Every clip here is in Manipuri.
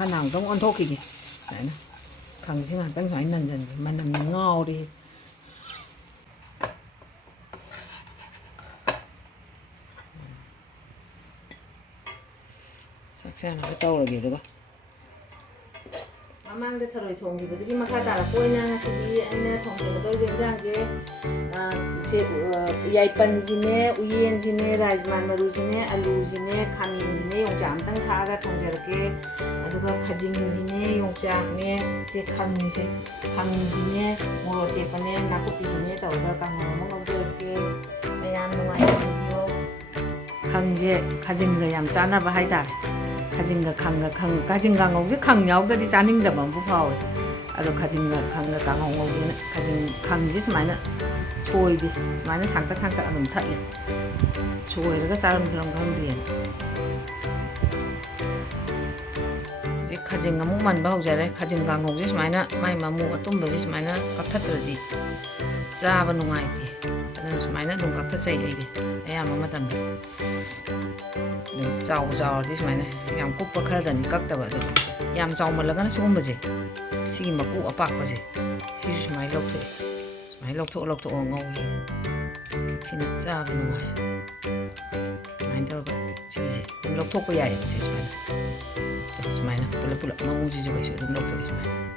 ขนาดต้องอ้อนโทษกี่ไหนนะขังที่งานตั้งหอยนั่นจันมันนำเงาดิสักแค่ไหนก็โตเลยกี่ตัวก็Mamang dia taruh thong gitu, jadi maka tak apa yang ngasih ane thong itu betul benjang je, si yaipan jine, uyen jine, rajman maru jine, alu jine, kami jine, yang jam tang thaga thong jerke, aduga kajing jine, yang jam ne, si kami jine, murut epane, nakupi jine, tahu dah kang ngomong jerke, ayam nungai video, kang je kajing gayam cana bahai dah. 가진가 강가 가진 강옥지 강야옥들이 짜닝다 뭐 부파오 아주 가진가 강가 강옥오기는 가진 강지 스마이나 소이디 스마이나 잠깐 안음 타려 조이가 싸움 그런 거 한디에 지 가진가 목만 바우자래 가진 강옥지 스마이나 마이 마무 어떤 버지 스마이나 깍타들디 짜바 농아이디 그런 스마이나 동 깍타세이디 애야 마마담 짜오짜오디 스마이나 양 굽고 칼다니 깎다봐도 양 짜오말라가나 수건 버지 시기 막고 아빠거지 시주 스마이 럭토 스마이 럭토 엉엉이 시는 짜바 농아야 많이 들어가 시기지 좀 럭토 거야 이거 스마이나 불러 마무지 저거 있어 좀 럭토 스마이나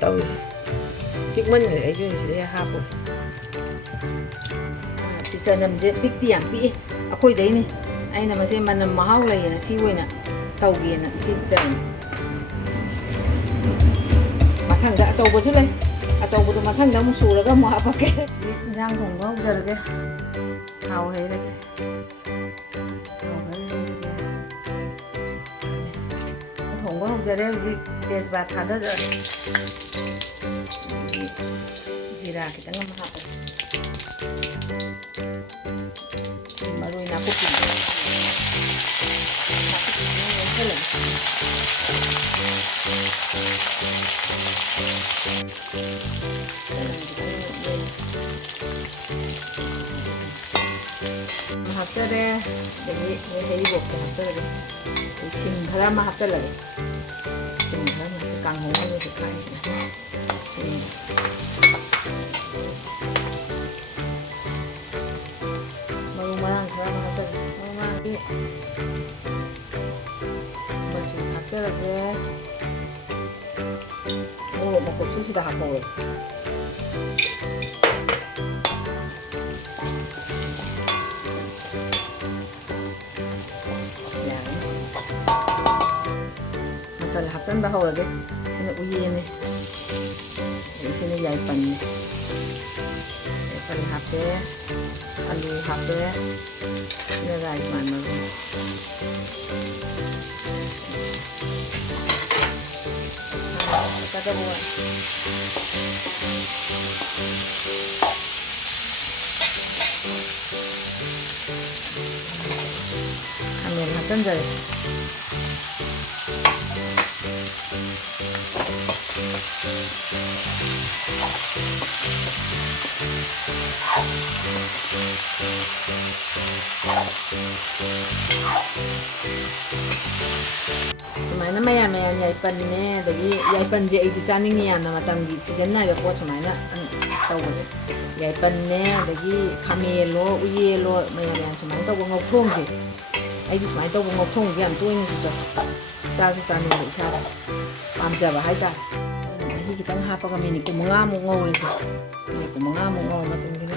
tau지 빅먼이 애주인 시대에 하고 진짜 남제 빅디 안 삐. 아코이 되니 아이나 마세 만남 마하울라이나 시고이나 tau기나 시던 마탕다 아저보줄래 아저보도 마탕다 무수라가 뭐 아빠게 장 공부 저러게 하오 해래 공부 저래 우지 베스바 타다 Zira kita nggak mahal. Baru ini aku pilih. Aku pilih yang keren. Mahal deh. Jadi ini box mahal deh. Simhala mahal lagi. Simhala masih kangkung aja sekarang sih. 마루마랑 계란을 하자. 마루마랑이 지금 각자하게 오 먹고 수시다 갖고 오래. masala 합산다 하오게. sini uyin nih. Sini yaipan nih. Yaipan HP, alu HP, ini rajman malu. Kita ada buat. Ambil hasan jadi. Semaina mayan yaipan nih, jadi yaipan je itu caning nih anak matang di season na yoko semaina tahu gak? Yaipan nih, jadi kamelo, uyelo mayan semaina tahu ngok thong sih. Ayo semaina tahu ngok thong gitu, tuh ini susah. Susah nih susah. Amja bahaya dah. Ini kita ngapa kami ini kumengamu ngau sih. Ini kumengamu ngau matang gini.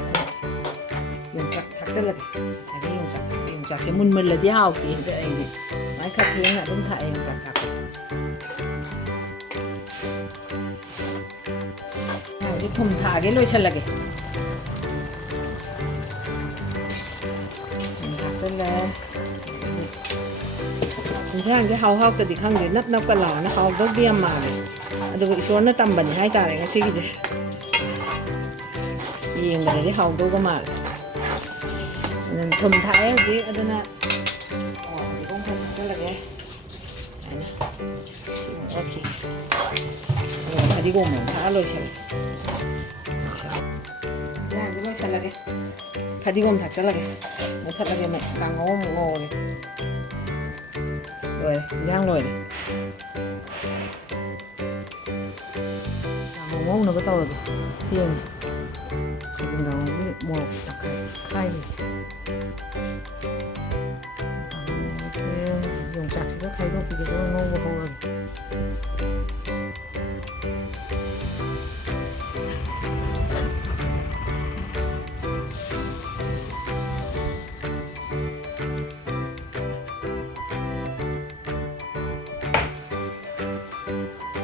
Yung 작전 lagi, jadi yung 작전 mun lah dia hau tin ke ini. Mai khát tiếng là đúng thại yung 작작. Cái thùng thả cái lôi sân lagi. 작전 là. Chính cái hau cái gì khang cái nắp cái lò nó hau rất điềm mà. Rồi cái số nó tầm bẩn hai ta này cái gì. ꯌꯦꯡꯕꯗꯗꯤ ꯍꯥꯎꯗꯧꯕ ꯃꯥꯜꯂꯦ ꯑꯗꯨꯅ ꯊꯨꯝ ꯊꯥꯛꯑꯦ ꯍꯧꯖꯤꯛ ꯑꯗꯨꯅ ꯍꯧꯖꯤꯛ ꯑꯃꯨꯛ ꯊꯨꯝ ꯊꯥꯛꯆꯜꯂꯒꯦ ꯍꯥꯏꯅ ꯁꯤꯃꯨꯛ ꯑꯣꯠꯈꯤ ꯑꯗꯨꯒ ꯐꯗꯤꯒꯣꯝ ꯑꯃꯨꯛ ꯊꯥꯛꯑ ꯂꯣꯏꯁꯜꯂꯦ ꯏꯟꯖꯥꯡꯁꯦ ꯂꯣꯏꯁꯜꯂꯒꯦ ꯐꯗꯤꯒꯣꯝ ꯊꯥꯛꯆꯜꯂꯒꯦ ꯃꯨꯊꯠꯂꯒꯦ ꯀꯥꯡꯉꯧ ꯑꯃꯨꯛ ꯉꯧꯔꯦ ꯂꯣꯏꯔꯦ ꯏꯟꯖꯥꯡ ꯂꯣꯏꯔꯦ ꯀꯥꯡꯉꯧ ꯉꯧꯅꯕ ꯇꯧꯔꯒꯦ ꯊꯦꯡꯉꯦ ꯈꯖꯤꯡ ꯀꯥꯡꯉꯧꯒꯤ ꯃꯣꯔꯣꯛ ꯈꯥꯏꯒꯦ ꯌꯣꯡꯆꯥꯛꯁꯤꯒ ꯈꯥꯏꯗꯣꯛꯈꯤꯒꯦ ꯑꯗꯨꯒ ꯉꯧꯕ ꯍꯧꯔꯒꯦ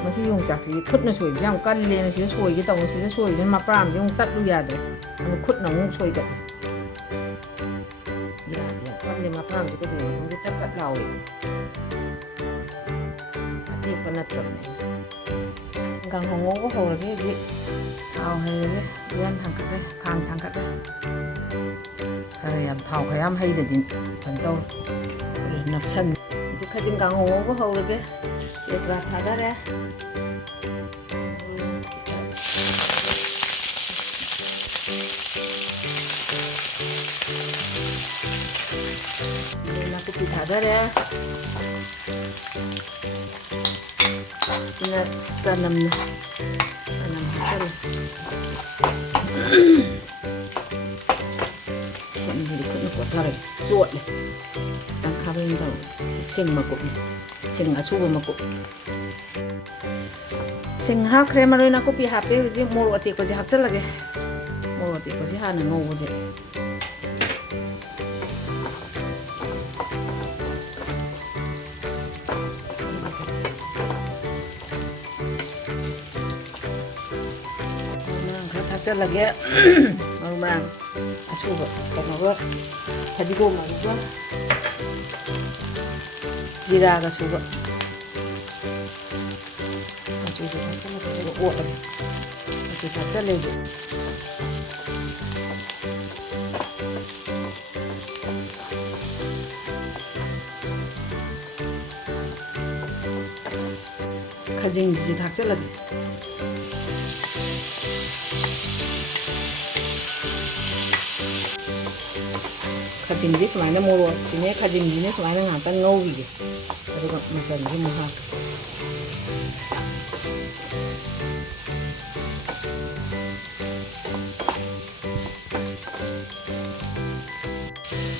ꯃꯁꯤ ꯌꯣꯡꯆꯥꯛꯁꯤ ꯈꯨꯠꯅ ꯁꯣꯏꯕꯁꯦ ꯌꯥꯝ ꯀꯜꯂꯦꯅ ꯁꯤꯗ ꯁꯣꯏꯒꯦ ꯇꯧꯅꯤ ꯁꯤꯗ ꯁꯣꯏꯕꯁꯤꯅ ꯃꯄ꯭ꯔꯥꯝꯁꯦ ꯑꯃꯨꯛ ꯇꯠꯂꯨ ꯌꯥꯗ꯭ꯔꯦ ꯑꯗꯨ ꯈꯨꯠꯅ ꯑꯃꯨꯛ ꯁꯣꯏꯒꯠꯂꯦ ꯌꯥꯗꯦ ꯌꯥꯝ ꯀꯜꯂꯦ ꯃꯄ꯭ꯔꯥꯝꯁꯦ ꯀꯩꯗꯧꯅꯣ ꯈꯪꯗꯦ ꯇꯠ ꯇꯠ ꯂꯥꯎꯋꯦ ꯑꯇꯦꯛꯄ ꯅꯠꯇ꯭ꯔꯕꯅꯦ ꯀꯥꯡꯍꯧ ꯉꯧꯕ ꯍꯧꯔꯒꯦ ꯍꯧꯖꯤꯛ ꯊꯥꯎ ꯍꯩꯔꯒꯦ ꯎꯌꯥꯟ ꯊꯥꯡꯀꯠꯂꯦ ꯈꯥꯡ ꯊꯥꯡꯀꯠꯂꯦ ꯈꯔ ꯌꯥꯝ ꯊꯥꯎ ꯈꯔ ꯌꯥꯝ ꯍꯩꯗꯗꯤ ꯀꯩꯅꯣ ꯇꯧꯔꯦ ꯅꯞꯁꯟ ꯍꯧꯖꯤꯛ ꯈꯖꯤꯡ ꯀꯥꯡꯍꯧ ꯉꯧꯕ ꯍꯧꯔꯒꯦ ꯇꯦꯖꯄꯥꯠ ꯊꯥꯗꯔꯦ ꯅꯥꯀꯨꯞꯄꯤ ꯊꯥꯗꯔꯦ ꯁꯤꯅ ꯆꯅꯝꯅꯤ ꯆꯅꯝ ꯍꯥꯞꯆꯜꯂꯦ ꯁꯤꯡꯁꯤꯗꯤ ꯈꯨꯠꯅ ꯀꯣꯠꯊꯔꯒꯦ ꯆꯣꯠꯂꯦ ꯈꯤꯇꯪ ꯈꯥꯕꯩꯅ ꯇꯧꯔꯒꯦ ꯁꯤ ꯁꯤꯡ ꯃꯀꯨꯞꯅꯤ ꯁꯤꯡ ꯑꯁꯨꯕ ꯃꯀꯨꯞ ꯁꯤꯡ ꯍꯥꯞꯈ꯭ꯔꯦ ꯃꯔꯣꯏ ꯅꯥꯀꯨꯞꯄꯤ ꯍꯥꯞꯄꯦ ꯍꯧꯖꯤꯛ ꯃꯣꯔꯣꯛ ꯑꯇꯦꯛꯄꯁꯦ ꯍꯥꯞꯆꯜꯂꯒꯦ ꯃꯣꯔꯣꯛ ꯑꯇꯦꯛꯄꯁꯦ ꯍꯥꯟꯅ ꯉꯧꯕꯁꯦ ꯍꯥꯞꯆꯜꯂꯒꯦ ꯃꯔꯨ ꯃꯔꯥꯡ ꯑꯁꯨꯕ ꯀꯩꯅꯣꯒ ꯐꯗꯤꯒꯣꯝ ꯑꯗꯨꯒ ꯖꯤꯔꯥꯒ ꯁꯨꯕ ꯃꯆꯨꯗꯣ ꯊꯥꯛꯆꯜꯂꯒ ꯑꯗꯨꯒ ꯑꯣꯠꯂꯒꯦ ꯃꯆꯨ ꯊꯥꯛꯆꯜꯂꯦ ꯍꯧꯖꯤꯛ ꯈꯖꯤꯡꯁꯤꯁꯨ ꯊꯥꯛꯆꯜꯂꯒꯦ ꯈꯖꯤꯡꯁꯦ ꯁꯨꯃꯥꯏꯅ ꯃꯣꯔꯣꯛꯁꯤꯅꯦ ꯈꯖꯤꯡꯁꯤꯅꯦ ꯁꯨꯃꯥꯏꯅ ꯉꯥꯛꯇꯪ ꯉꯧꯈꯤꯒꯦ ꯑꯗꯨꯒ ꯃꯆꯜꯁꯦ ꯑꯃꯨꯛ ꯍꯥꯞꯄꯦ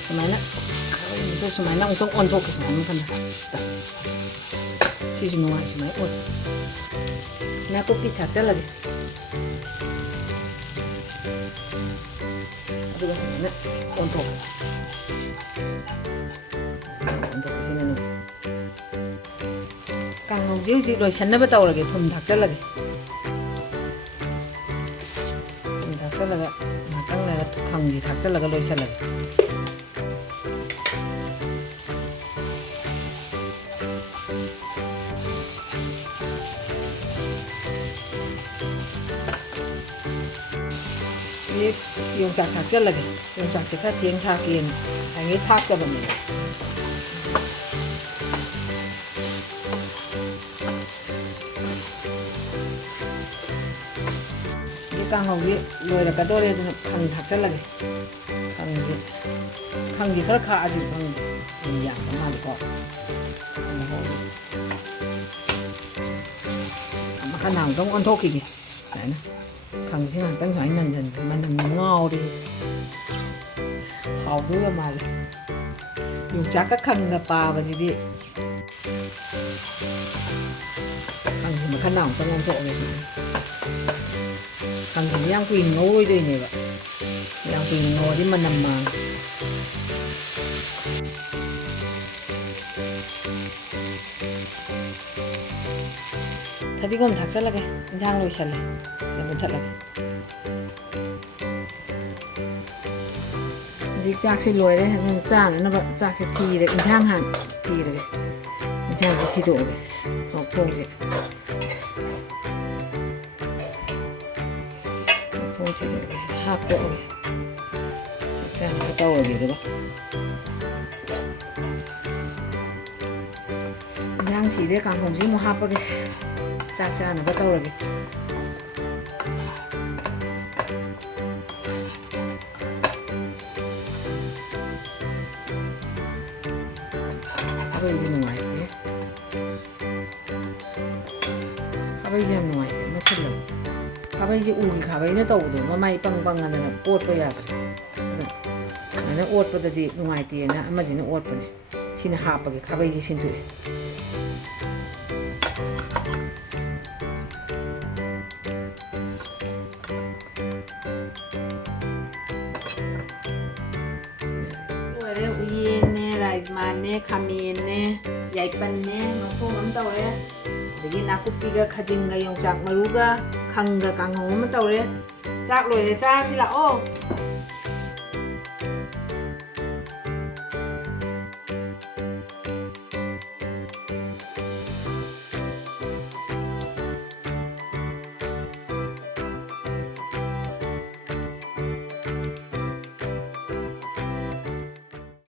ꯁꯨꯃꯥꯏꯅ ꯁꯨꯃꯥꯏꯅ ꯑꯃꯨꯛꯇꯪ ꯑꯣꯟꯊꯣꯛꯀꯦ ꯁꯨꯃꯥꯏꯅ ꯃꯈꯜꯗ ꯁꯤꯁꯨ ꯅꯨꯡꯉꯥꯏ ꯁꯨꯃꯥꯏꯅ ꯑꯣꯟ ꯅꯥꯀꯨꯞꯄꯤ ꯊꯥꯛꯆꯜꯂꯒꯦ ꯑꯗꯨꯒ ꯁꯨꯃꯥꯏꯅ ꯑꯣꯟꯊꯣꯛꯀꯦ ꯑꯣꯟꯊꯣꯛꯄꯁꯤꯅ ꯀꯥꯡꯍꯧꯁꯦ ꯍꯧꯖꯤꯛ ꯂꯣꯏꯁꯟꯅꯕ ꯇꯧꯔꯒꯦ ꯊꯨꯝ ꯊꯥꯛꯆꯜꯂꯒꯦ ꯊꯨꯝ ꯊꯥꯛꯆꯜꯂꯒ ꯉꯥꯛꯇꯪ ꯂꯩꯔꯒ ꯈꯪꯁꯤ ꯊꯥꯛꯆꯜꯂꯒ ꯂꯣꯏꯁꯜꯂꯒꯦ ꯌꯣꯡꯆꯥꯛ ꯊꯥꯛꯆꯜꯂꯒꯦ ꯌꯣꯡꯆꯥꯛꯁꯦ ꯈꯔ ꯊꯦꯡ ꯊꯥꯛꯀꯦꯅ ꯍꯥꯏꯉꯩ ꯊꯥꯛꯇꯕꯅꯦꯕ ꯀꯥꯡꯍꯧꯁꯤ ꯂꯣꯏꯔꯛꯀꯗꯣꯔꯦ ꯑꯗꯨꯅ ꯈꯪ ꯊꯥꯛꯆꯜꯂꯒꯦ ꯈꯪꯁꯤ ꯈꯔ ꯈꯥꯛꯑꯁꯤ ꯈꯪꯗꯦ ꯌꯥꯝꯕ ꯃꯥꯜꯂꯦꯀꯣ ꯃꯈꯜ ꯑꯃꯨꯛꯇꯪ ꯑꯣꯟꯊꯣꯛꯈꯤꯒꯦ ꯁꯨꯃꯥꯏꯅ ꯈꯪꯁꯤ ꯉꯥꯛꯇꯪ ꯁꯨꯃꯥꯏꯅ ꯅꯟꯖꯟꯁꯤ ꯃꯅꯝꯅ ꯉꯥꯎꯔꯤ ꯍꯥꯎꯗꯣꯏꯕ ꯃꯥꯜꯂꯦ ꯌꯣꯡꯆꯥꯛꯀ ꯈꯪꯒ ꯄꯥꯕꯁꯤꯗꯤ ꯈꯪꯁꯤ ꯃꯈꯜ ꯑꯃꯨꯛꯇꯪ ꯑꯣꯟꯊꯣꯛꯑꯒꯦ ꯁꯨꯃꯥꯏꯅ ꯈꯪꯁꯤꯗꯤ ꯌꯥꯝ ꯀꯨꯏꯅ ꯉꯧꯔꯣꯏꯗꯣꯏꯅꯦꯕ ꯌꯥꯝ ꯀꯨꯏꯅ ꯉꯧꯔꯗꯤ ꯃꯅꯝ ꯃꯥꯡꯉꯦ ꯐꯗꯤꯒꯣꯝ ꯊꯥꯛꯆꯜꯂꯒꯦ ꯏꯟꯁꯥꯡ ꯂꯣꯏꯁꯜꯂꯦ ꯃꯨꯊꯠꯂꯒꯦ ꯍꯧꯖꯤꯛ ꯆꯥꯛꯁꯤ ꯂꯣꯏꯔꯦ ꯑꯗꯨꯅ ꯆꯥꯅꯅꯕ ꯆꯥꯛꯁꯤ ꯊꯤꯔꯦ ꯏꯟꯁꯥꯡ ꯍꯥꯟꯅ ꯊꯤꯔꯒꯦ ꯏꯟꯁꯥꯡꯁꯤ ꯊꯤꯗꯣꯛꯑꯒꯦ ꯃꯈꯣꯡꯁꯦ ꯍꯥꯞꯄꯛꯑꯒꯦ ꯆꯥꯅꯕ ꯇꯧꯔꯒꯦ ꯑꯗꯨꯒ ꯏꯟꯖꯥꯡ ꯊꯤꯔꯦ ꯀꯥꯡꯍꯧꯁꯤ ꯑꯃꯨꯛ ꯍꯥꯞꯄꯒꯦ ꯆꯥꯛ ꯆꯥꯅꯕ ꯇꯧꯔꯒꯦ ꯈꯥꯕꯩꯁꯦ ꯅꯨꯡꯉꯥꯏꯇꯦ ꯈꯥꯕꯩꯁꯦ ꯌꯥꯝ ꯅꯨꯡꯉꯥꯏꯇꯦ ꯃꯁꯤꯜꯂꯒ ꯈꯥꯕꯩꯁꯦ ꯎꯒꯤ ꯈꯥꯕꯩꯅ ꯇꯧꯕꯗꯣ ꯃꯃꯥꯏ ꯄꯪ ꯄꯪꯉꯗꯅ ꯑꯣꯠꯄ ꯌꯥꯗ꯭ꯔꯦ ꯑꯗꯨ ꯑꯗꯨꯃꯥꯏꯅ ꯑꯣꯠꯄꯗꯗꯤ ꯅꯨꯡꯉꯥꯏꯇꯦꯅ ꯑꯃꯁꯤꯅ ꯑꯣꯠꯄꯅꯦ ꯁꯤꯅ ꯍꯥꯞꯄꯒꯦ ꯈꯥꯕꯩꯁꯦ ꯁꯤꯟꯗꯣꯛꯑꯦ ꯂꯣꯏꯔꯦ ꯎꯌꯦꯟꯅꯦ ꯔꯥꯖꯃꯥꯅꯦ ꯈꯥꯃꯦꯟꯅꯦ ꯌꯥꯏꯄꯟꯅꯦ ꯃꯊꯣꯡ ꯑꯃ ꯇꯧꯔꯦ ꯑꯗꯒꯤ ꯅꯥꯀꯨꯞꯄꯤꯒ ꯈꯥꯖꯤꯡꯒ ꯌꯣꯡꯆꯥꯛ ꯃꯔꯨꯒ ꯈꯪꯒ ꯀꯥꯡꯍꯧ ꯑꯃ ꯇꯧꯔꯦ ꯆꯥꯛ ꯂꯣꯏꯔꯦ ꯆꯥꯔꯁꯤ ꯂꯥꯛꯑꯣ